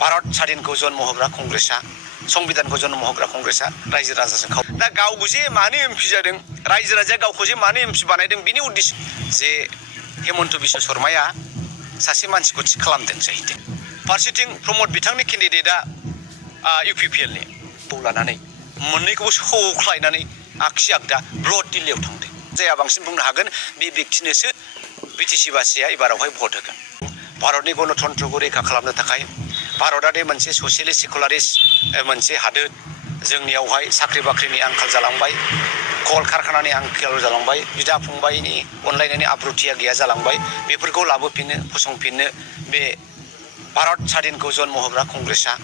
भारत स्वाधीनखौ जन्म होग्रा कंग्रेसआ संबिधानखौ जन्म होग्रा कंग्रेसआ रायजो राजाजों दा गावखौ जे मानो एमपि जादों रायजो राजाया गावखौ जे मानो एमपि बानायदों बिनि उद्देश्य जे हेमन्त बिश्व शर्माया सासे मानसिखौ थि खालामदों जाहैदों फारसेथिं प्रमद बिथांनि केन्डिडेटआ इउपिपिएलनि लानानै मोननैखौबो सौख्लायनानै आगसि आगदा ब्लड दिल्लीयाव थांदों जाया बांसिन बुंनो हागोन बे व्यक्तिनोसो बिटिसि बासिया एबारावहाय भट होगोन भारतनि गणतन्त्रखौ रैखा खालामनो थाखाय भारतआदि मोनसे ससियेलिस्ट सेकुलारिस्ट मोनसे हादोर जोंनियावहाय साख्रि बाख्रिनि आंखाल जालांबाय कल कारखानानि आंखाल जालांबाय बिदा फंबायनि अनलायनायनि आब्रुथिया गैया जालांबाय बेफोरखौ लाबोफिननो फसंफिननो बे भारत स्वाधीनखौ जन्म होग्रा कंग्रेसआ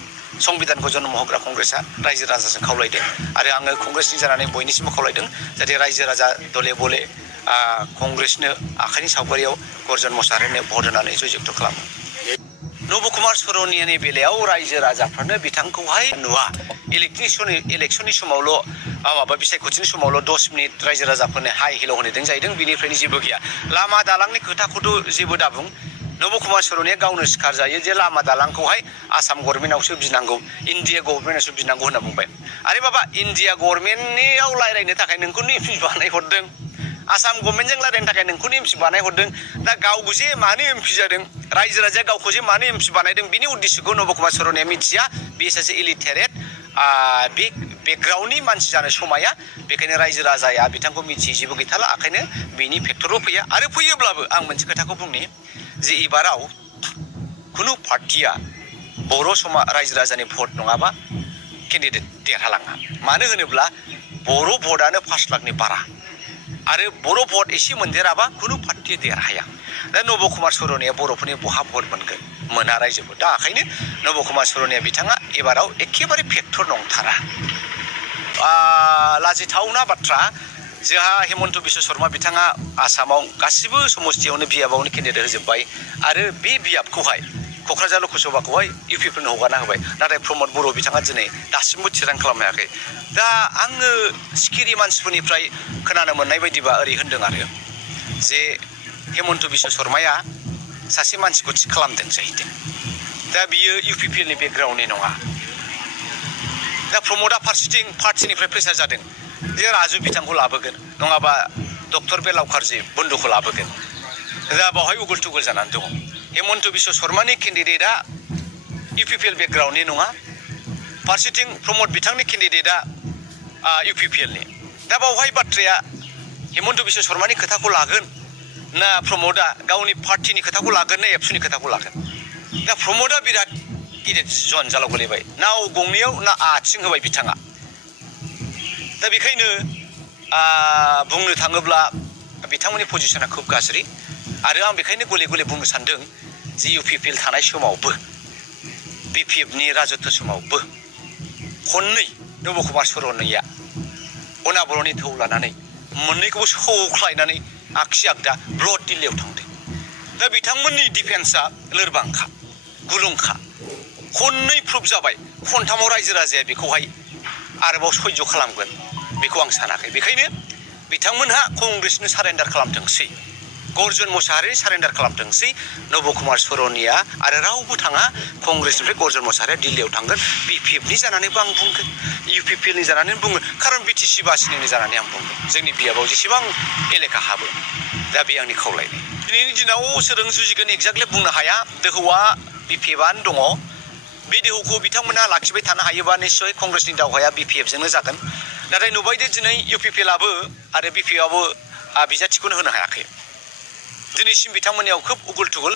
संबिधानखौ जन्म होग्रा कंग्रेसआ रायजो राजाजों खावलायदों आरो आङो कंग्रेसनि जानानै बयनिसिमबो खावलायदों जाहाथे रायजो राजा दले बले कंग्रेसनो आखाइनि सावगारियाव गर्जन मोसाहारिनो भट होनानै जयजुक्त खालामो नब कुमार सरनियानि बेलायाव रायजो राजाफ्रानो बिथांखौहाय नुवा इलेक्शननि समावल' माबा बिसायख'थिनि समावल' 10 मिनिट रायजो राजाफोरनो हाय हेल' होनदों जाहैदों बिनिफ्रायनो जेबो गैया लामा दालांनि खोथाखौथ' जेबो दाबुं नब कुमार सरनिया गावनो सिखार जायो जे लामा दालांखौहाय आसाम गभर्नमेन्टआवसो बिनांगौ इन्डिया गभर्नमेन्टआवसो बिनांगौ होनना बुंबाय आरे बाबा इन्डिया गभर्नमेन्टनियाव रायज्लायनो थाखाय नोंखौनो एमपि बानायहरदों आसाम गभर्नमेन्टजों रायज्लायनो थाखाय नोंखौनो एमपि बानायहरदों दा गावखौ जे मानो एमपि जादों रायजो राजाया गावखौ जे मानो एमपि बानायदों बिनि उद्देश्यखौ नब कुमार सरनिया मिथिया बे सासे इलिटारेट बे बेकग्राउन्डनि मानसि जानो समाया बेखायनो रायजो राजाया बिथांखौ मिथियै जेबो गैथारला ओंखायनो बेनि फेक्टरबो फैया आरो फैयोब्लाबो आं मोनसे खोथाखौ बुंनि जे एबाराव खुनु पार्टिया बर' समाज रायजो राजानि भट नङाबा केन्डिडेट देरहालाङा मानो होनोब्ला बर' भटआनो 5 लाखनि बारा आरो बर' भट एसे मोनदेराबा खुनु पार्टि देरहाया दा नब कुमार सरनिया बर'फोरनि बहा भट मोनगोन मोना रायजोफोर दा ओंखायनो नब कुमार सरनिया बिथाङा एबाराव एखेबारे फेक्टर नंथारा लाजिथावना बाथ्रा जोंहा हेमन्त बिश्व शर्मा बिथाङा आसामाव गासिबो समस्तियावनो बियाबावनो केन्डिडेट होजोब्बाय आरो बे बियाबखौहाय क'क्राझार लकसभाखौहाय इउपिफोरनो हगारना होबाय नाथाय प्रमद बर' बिथाङा दिनै दासिमबो थिरां खालामनो हायाखै दा आङो सिखिरि मानसिफोरनिफ्राय खोनानो मोननाय बायदिबा ओरै होनदों आरो जे हेमन्त बिश्व शर्माया सासे मानसिखौ थि खालामदों जाहैदों दा बियो इउपिपिएलनि बेकग्राउन्डनि नङा दा प्रमदआ फारसेथिं पार्टिनिफ्राय प्रेसार जादों जे राजु बिथांखौ लाबोगोन नङाबा डक्टर बेलावखारजि बन्दुखौ लाबोगोन दा बावहाय उगुल थुगुल जानानै दङ हेमन्त बिश्व शर्मानि केन्डिडेटआ इउपिपिएल बेकग्राउन्डनि नङा फारसेथिं प्रमद बिथांनि केन्डिडेटआ इउपिपिएलनि दा बावहाय बाथ्राया हेमन्त बिश्व शर्मानि खोथाखौ लागोन ना प्रमदआ गावनि पार्टिनि खोथाखौ लागोन ना एबसुनि खोथाखौ लागोन दा प्रमदआ बिराद गिदिर जन्जालाव गोलैबाय नाव गंनैयाव ना आथिं होबाय बिथाङा दा बेखायनो बुंनो थाङोब्ला बिथांमोननि पजिशना खोब गाज्रि आरो आं बेखायनो गले गले बुंनो सानदों जे इउपिपिएल थानाय समावबो बिपिएफनि राजत्व समावबो खननै नब कुमार सरनिया अनाबर'नि थौ लानानै मोननैखौबो सौख्लायनानै आगसि आगदा ब्लड दिल्लीयाव थांदों दा बिथांमोननि डिफेन्सआ लोरबांखा गुलुंखा खननै प्रुफ जाबाय खनथामाव रायजो राजाया बेखौहाय आरोबाव सयज' खालामगोन बेखौ आं सानाखै बेखायनो बिथांमोनहा कंग्रेसनो सारेन्डार खालामथोंसै गर्जन मोसाहारि सारेन्डार खालामथोंसै नब कुमार सरनिया आरो रावबो थाङा कंग्रेसनिफ्राय गर्जन मोसाहारिया दिल्लीयाव थांगोन बिपिएफनि जानानैबो आं बुंगोन इउपिपिएलनि जानानै बुंगोन खारन बिटिसि बासिनायनि जानानै आं बुंगोन जोंनि बियाबाव जेसेबां एलेखा हाबो दा बे आंनि खावलायनाय दिनैनि दिनाव सोरजों जुजिगोन एक्जाक्टलि बुंनो हाया दोहौआ बिपिएफआनो दङ बे दोहौखौ बिथांमोना लाखिबाय थानो हायोबा निस्सय कंग्रेसनि दावहाया बिपिएफजोंनो जागोन नाथाय नुबायदि दिनै इउपिपिएलआबो आरो बिपिएफआबो बिजाथिखौनो होनो हायाखै दिनैसिम बिथांमोननियाव खोब उगुल थुगुल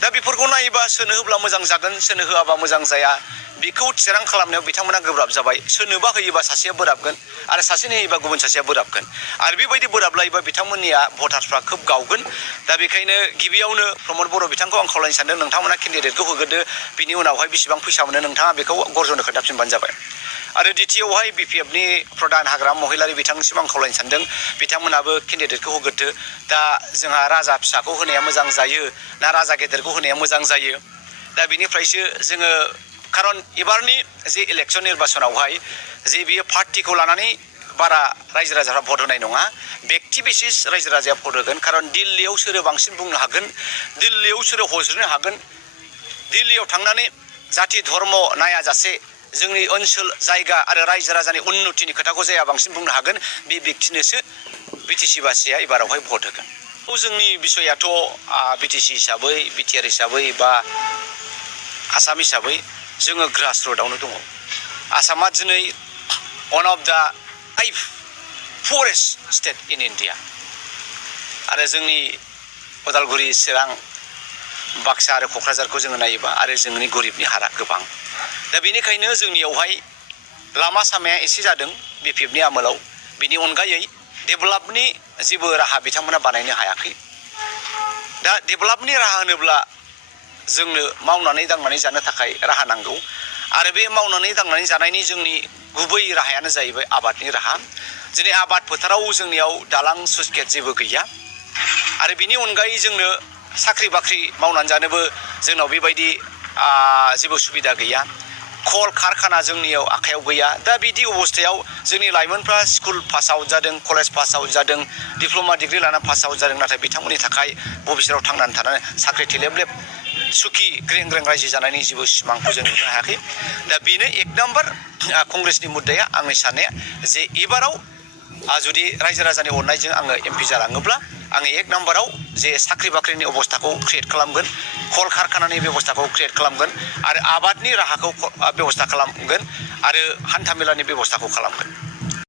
दा बेफोरखौ नायोबा सोनो होब्ला मोजां जागोन सोनो होआबा मोजां जाया बेखौ थिरां खालामनायाव बिथांमोना गोब्राब जाबाय सोरनोबा होयोबा सासेया बोराबगोन आरो सासेनो होयोबा गुबुन सासेया बोराबगोन आरो बेबायदि बोराबलायोबा बिथांमोननिया भटार्सफ्रा खोब गावगोन दा बेखायनो गिबियावनो प्रमद बर' बिथांखौ आं खावलायनो सानदों नोंथांमोना केन्डिडेटखौ होग्रोदो बिनि उनावहाय बेसेबां फैसा मोनो नोंथाङा बेखौ गर्जननो खोन्थाफिनबानो जाबाय आरो द्वितीयआवहाय बिपिएफनि प्रधान हाग्रामा महिलारि बिथांनिसिम आं खावलायनो सानदों बिथांमोनाबो केन्डिडेटखौ होग्रोदो दा जोंहा राजा फिसाखौ होनाया मोजां जायो ना राजा गेदेरखौ होनाया मोजां जायो दा बिनिफ्रायसो जोङो खारन एबारनि जे इलेक्सन निर्बाचनावहाय जे बियो पार्टिखौ लानानै बारा रायजो राजाफ्रा भट होनाय नङा व्यक्ति बेसिस रायजो राजाया भट होगोन खारन दिल्लीयाव सोरो बांसिन बुंनो हागोन दिल्लीयाव सोरो हज्रिनो हागोन दिल्लीयाव थांनानै जाथि धर्म नायाजासे जोंनि ओनसोल जायगा आरो रायजो राजानि उन्नतिनि खोथाखौ जाया बांसिन बुंनो हागोन बे व्यक्तिनोसो बिटिसि बासिया एबारावहाय भट होगोन। जोंनि बिसयाथ' बिटिसि हिसाबै बिटिआर हिसाबै बा आसाम हिसाबै जोङो ग्रास रुटआवनो दङ। आसामा दिनै one of the 5 poorest state in India आरो जोंनि उदालगुरि चिरां बाक्सा आरो क'क्राझारखौ जोङो नायोबा आरो जोंनि गरिबनि हारा गोबां। दा बेनिखायनो जोंनियावहाय लामा सामाया एसे जादों बिपिएफनि आमोलाव, बिनि अनगायै डेभेलपनि जेबो राहा बिथांमोना बानायनो हायाखै। दा डेभेलपनि राहा होनोब्ला जोंनो मावनानै दांनानै जानो थाखाय राहा नांगौ आरो बे मावनानै दांनानै जानायनि जोंनि गुबै राहायानो जाहैबाय आबादनि राहा। दिनै आबाद फोथाराव जोंनियाव दालां स्लुइस गेट जेबो गैया आरो बिनि अनगायै जोंनो साख्रि बाख्रि मावनानै जानोबो जोंनाव बेबायदि जेबो सुबिदा गैया। कल कारखाना जोंनियाव आखायाव गैया। दा बिदि अबस्थायाव जोंनि लाइमोनफ्रा स्कुल पास आउट जादों, कलेज पास आउट जादों, डिप्ल'मा डिग्रि लानानै पास आउट जादों, नाथाय बिथांमोननि थाखाय भबिष्यतआव थांनानै थानानै साख्रि थेलेबलेब सुखि ग्रें ग्रें रायजो जानायनि जेबो सिमांखौ जों नुनो हायाखै। दा बेनो एक नाम्बार कंग्रेसनि मुद्दाया आंनि साननाया जे एबाराव जुदि रायजो राजानि अननायजों आङो एमपि जालाङोब्ला आङो एक नाम्बाराव जे साख्रि बाख्रिनि अबस्थाखौ क्रिएट खालामगोन, कल कारखानानि बेबस्थाखौ क्रिएट खालामगोन आरो आबादनि राहाखौ बेबस्था खालामगोन आरो हान्थामेलानि बेबस्थाखौ खालामगोन।